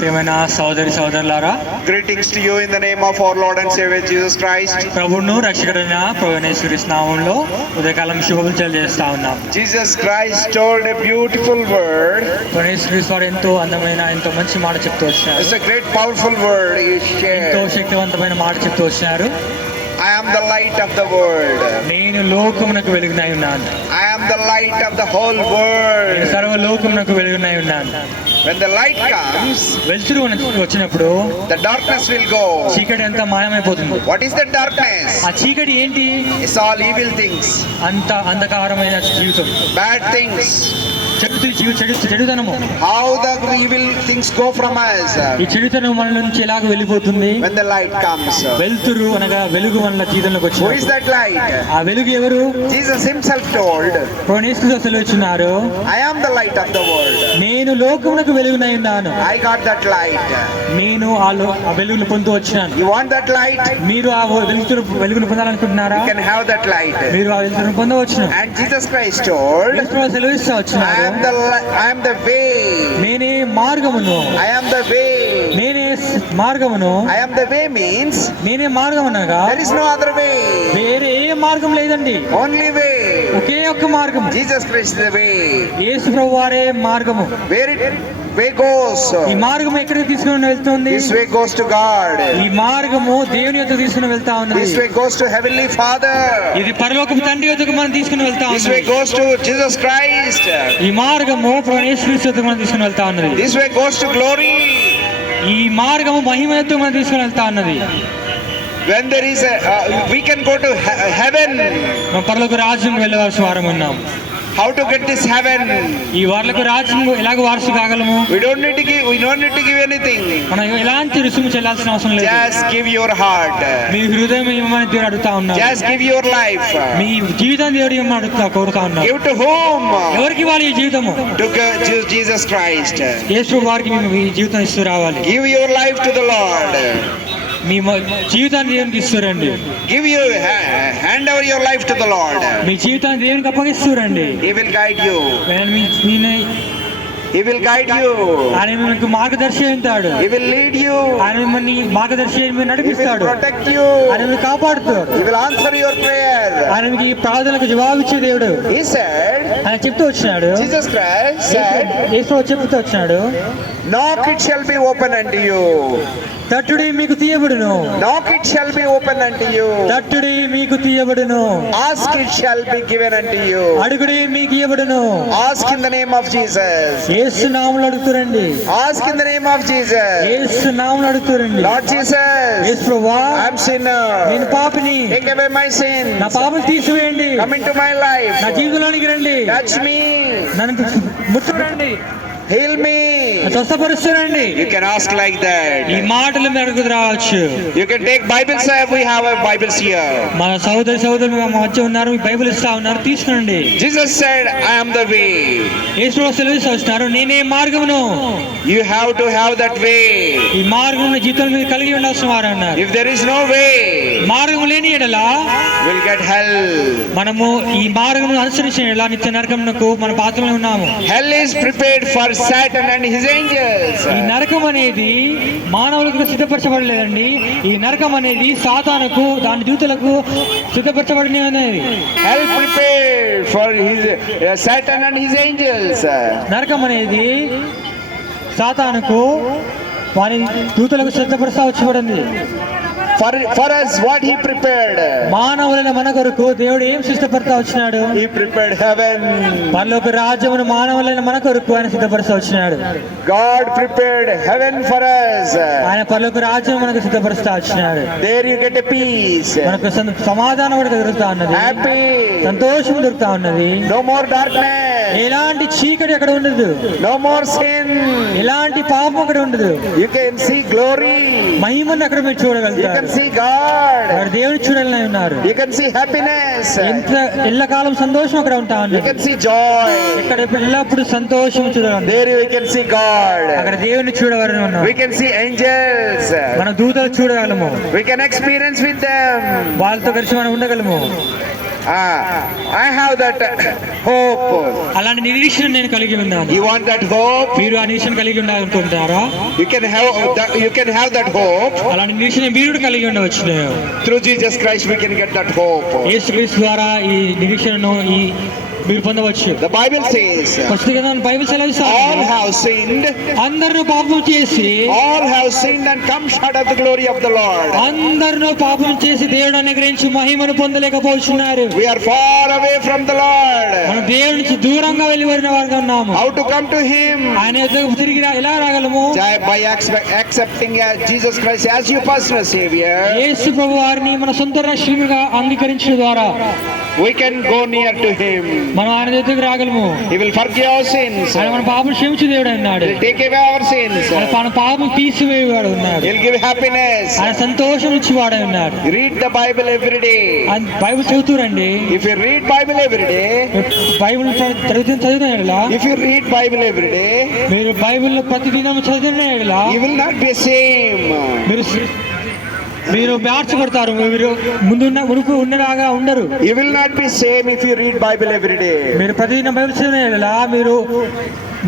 ప్రియమైన సోదరి సోదరులారా, greetings to you in the name of our Lord and Savior Jesus Christ. ప్రభువును రక్షకుడైన ప్రభువైన యేసుక్రీస్తు నామములో ఉదయకాలం శుభములు తెలియజేస్తా ఉన్నాం. Jesus Christ told a beautiful word. ప్రభువైన యేసుక్రీస్తు వారు ఎంతో అందమైన ఎంతో మంచి మాట చెప్తూ వచ్చారు. It's a great powerful word he ఎంతో shared. శక్తివంతమైన మాట చెప్తూ వచ్చారు. I am the light of the world. నేను లోకమునకు వెలుగునై ఉన్నాను. I am the light of the whole నేను world. సర్వ లోకమునకు వెలుగునై ఉన్నాను. When the light comes, వెలుతురు వచ్చినప్పుడు the darkness will go. చీకటి అంతా మాయమైపోతుంది. What is the darkness? ఆ చీకటి ఏంటి? It's all evil things, అంత అంధకారమైన జీవితం, bad things. చెడుతనము. How the evil things go from us ఈ చెడుతనం మన నుంచి ఎలాగ వెళ్ళిపోతుంది? when the light comes. వెలుతురు అనగా వెలుగు మన జీవితంలోకి Who is వచ్చింది. that light? ఆ వెలుగు ఎవరు? Jesus himself told, సెలవుచున్నారు, I am the light of the world. నేను లోకమునకు వెలుగునై ఉన్నాను. I got that light. నేను ఆ వెలుగును పొందుతూ వచ్చాను. You want that light? మీరు ఆ వెలుగును పొందాలనుకుంటున్నారా? You can have that light. మీరు ఆ వెలుగును పొందవచ్చును. And Jesus Christ told, సెలవిస్తూ వచ్చినారు, I am the way. నేనే మార్గమును. I am the way. నేనే మార్గమును. I am the way means నేనే మార్గం అనగా there is no other way. వేరే ఏ మార్గం లేదండి, Only way. ఒకే ఒక్క మార్గం. Jesus Christ is the way. యేసు ప్రభు వారే మార్గము. Where it way goes? ఈ మార్గం ఎక్కడికి తీసుకుని వెళ్తుంది? This way goes to God. ఈ మార్గము దేవుని యొద్దకు తీసుకుని వెళ్తా ఉన్నది. This way goes to Heavenly Father. ఇది పరలోకపు తండ్రి యొద్దకు మనం తీసుకుని వెళ్తా This way ఉన్నది. goes to Jesus Christ. ఈ మార్గము ప్రభువైన యేసుక్రీస్తు యొద్దకు మనం తీసుకుని వెళ్తా ఉన్నది. This way goes to glory. ఈ మార్గము మహిమ యొద్దకు మనం తీసుకుని వెళ్తా ఉన్నది. When there is we can go to heaven. మనం పరలోక రాజ్యం వెళ్ళవలసిన వారం ఉన్నాం. How to get this heaven? ఈ వారలకు రాజ్యం ఎలాగ వారసు కాగలము? We don't need to give anything. మనం ఎలాంటి రుసుము చెల్లాల్సిన అవసరం లేదు. Just give your heart. మీ హృదయం ఇవ్వమని దేవుడు అడుగుతా ఉన్నారు. Just give your life. మీ జీవితం దేవుడు ఇవ్వమని కోరుతా ఉన్నారు. Give to whom? ఎవరికి ఇవ్వాలి ఈ జీవితము? To Jesus Christ. యేసు వారికి మీ జీవితం ఇస్తూ రావాలి. Give your life to the Lord. మీ జీవితాన్ని దేవునికి ఇస్తారండి. Give you hand over your life to the Lord. మీ జీవితాన్ని దేవునికి అప్పగిస్తారండి. He will guide you. He will guide you. ఆయన మీకు మార్గదర్శి అవుతాడు. He will lead you. ఆయన మిమ్మల్ని మార్గదర్శి He will నడిపిస్తాడు. protect you. ఆయన మీకు కాపాడుతాడు. He will answer your prayer. ఆయన మీకు ఈ ప్రార్థనలకు జవాబు ఇచ్చే దేవుడు. He said, ఆయన చెప్తూ వచ్చినాడు, Jesus Christ said, యేసు చెప్తూ వచ్చినాడు, knock it shall be open unto you. తట్టుడి మీకు తీయబడును. Knock it shall be open unto you. తట్టుడి మీకు తీయబడును. Ask it shall be given unto you. అడుగుడి మీకు ఇవ్వబడును. Ask in the name of Jesus. యేసు నామములో అడుగుతారండి. Ask in the name of Jesus. యేసు నామములో అడుగుతారండి. Lord Jesus, యేసు ప్రభువా, I am sinner. నేను పాపిని. Take away my sins. నా పాపం తీసివేయండి. Come into my life. నా జీవితంలోనికి రండి. Touch me. నన్ను ముట్టుకోండి. Heal me. స్వస్థపరుస్తారండి. You can ask like ఈ that. మాటలు మీరు అడుగుతూ రావచ్చు. You can take Bibles. We have Bibles here. మన సోదరులు మా మధ్య ఉన్నారు, మీ బైబిల్ ఇస్తా ఉన్నారు, తీసుకురండి. Jesus said, I am the way. యేసు ప్రభు సెలవిస్తూ వస్తున్నారు, నేనే మార్గమును. You have to have that way. ఈ మార్గం జీవితంలో మీరు కలిగి ఉండాల్సిన వారు అన్నారు. If there is no way, మార్గం లేని ఎడల we'll get hell. మనము ఈ మార్గం అనుసరించిన ఎడల నిత్య నరకమునకు మన పాత్రలో ఉన్నాము. Hell is prepared for Satan and his angels. ఈ నరకం అనేది మానవులకు సిద్ధపరచబడలేదండి. ఈ నరకం అనేది సాతానుకు దాని దూతలకు సిద్ధపరచబడినది. Hell prepared for Satan and his angels. నరకం అనేది సాతానుకు వారి దూతలకు సిద్ధపరచ వచ్చబడింది. For us, what he prepared? మానవులైన మన కొరకు దేవుడు ఏం సిద్ధపరచ వచ్చినాడు? He prepared heaven. పరలోక రాజ్యమును మానవులైన మన కొరకు ఆయన సిద్ధపరచ వచ్చినాడు. God prepared heaven for us. ఆయన పరలోక రాజ్యం మనకు సిద్ధపరుస్తా వచ్చినాడు. There you get a peace. మనకు సమాధానం కూడా దొరుకుతా ఉన్నది, Happy. సంతోషం దొరుకుతా ఉన్నది. No more darkness. ఎలాంటి చీకటి అక్కడ ఉండదు. No more sin. ఎలాంటి పాపం అక్కడ ఉండదు. You can see glory. మహిమను అక్కడ మీరు You చూడగలుగుతారు. can see God. వారు దేవుని చూడాలని ఉన్నారు. You can see happiness. ఎంత ఎల్లకాలం సంతోషం అక్కడ ఉంటా You ఉన్నది. can see joy. ఇక్కడ ఎల్లప్పుడు సంతోషం చూడాలి. There you can see God. అక్కడ దేవుని చూడవాలని ఉన్నాం. We can see angels. మన దూతలు చూడగలము. We can experience with them. వాళ్ళతో కలిసి మనం ఉండగలము. I have that hope. అలాంటి నిరీక్షణ నేను కలిగి ఉన్నాను. You want that hope? మీరు ఆ నిరీక్షణ కలిగి ఉండాలనుకుంటున్నారా? You can have that hope. అలాంటి నిరీక్షణ మీరు కలిగి ఉండవచ్చు. Through Jesus Christ we can get that hope. యేసుక్రీస్తు ద్వారా ఈ నిరీక్షణను మీరు పొందవచ్చు. The Bible says Bible all సెలవిస్తుంది, have sinned, అందరూ పాపం చేసి all have sinned and come short of the glory of the Lord. అందరూ పాపం చేసి దేవుడు అనుగ్రహించి మహిమను పొందలేకపోతున్నారు. We are far away from the Lord. మనం దేవుడి నుంచి దూరంగా వెళ్ళిపోయిన వారుగా ఉన్నాము. How to come to him? ఆయన యొద్దకు తిరిగి ఎలా రాగలము? By accepting Jesus Christ as your personal savior. యేసు ప్రభు వారిని మన సొంత రక్షకునిగా అంగీకరించడం ద్వారా we can go near to him. మనం ఆయన దగ్గరికి రాగలము. He will forgive our sins. ఆయన మన పాపం క్షమించే దేవుడు అన్నాడు. He will take away our sins. ఆయన మన పాపం తీసివేయవాడు ఉన్నాడు. He will give happiness. ఆయన సంతోషం ఇచ్చేవాడు ఉన్నాడు. Read the Bible every day. Bible చదువుతురండి. If you read Bible every day, Bible చదువుతున్నా if you read Bible every day, మీరు బైబిల్ ప్రతిదినం చదివిన you will not be same. మీరు మార్చబడతారు. మీరు మునుపు ఉన్నలాగా ఉండరు. You will not be same if you read Bible every day. మీరు ప్రతిదినం బైబిల్ చదివిన మీరు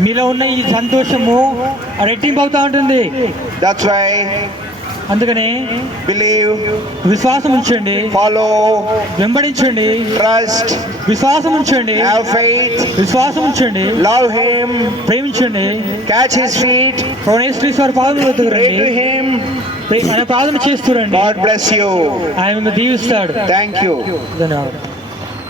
మీలో ఉన్న ఈ సంతోషము రెట్టింపు అవుతా ఉంటుంది. That's why అందుకనే believe, విశ్వాసం ఉంచండి, follow, వెంబడించండి, trust, విశ్వాసం ఉంచండి, have faith, విశ్వాసం ఉంచండి, love him, ప్రేమించండి, catch his feet, వారి పాదముల వద్దకు pray రండి, to him. ఆయన ప్రార్థన చేస్తురండి. God bless you. ఆయన మిమ్మల్ని దీవిస్తాడు. Thank you. ధన్యవాదాలు.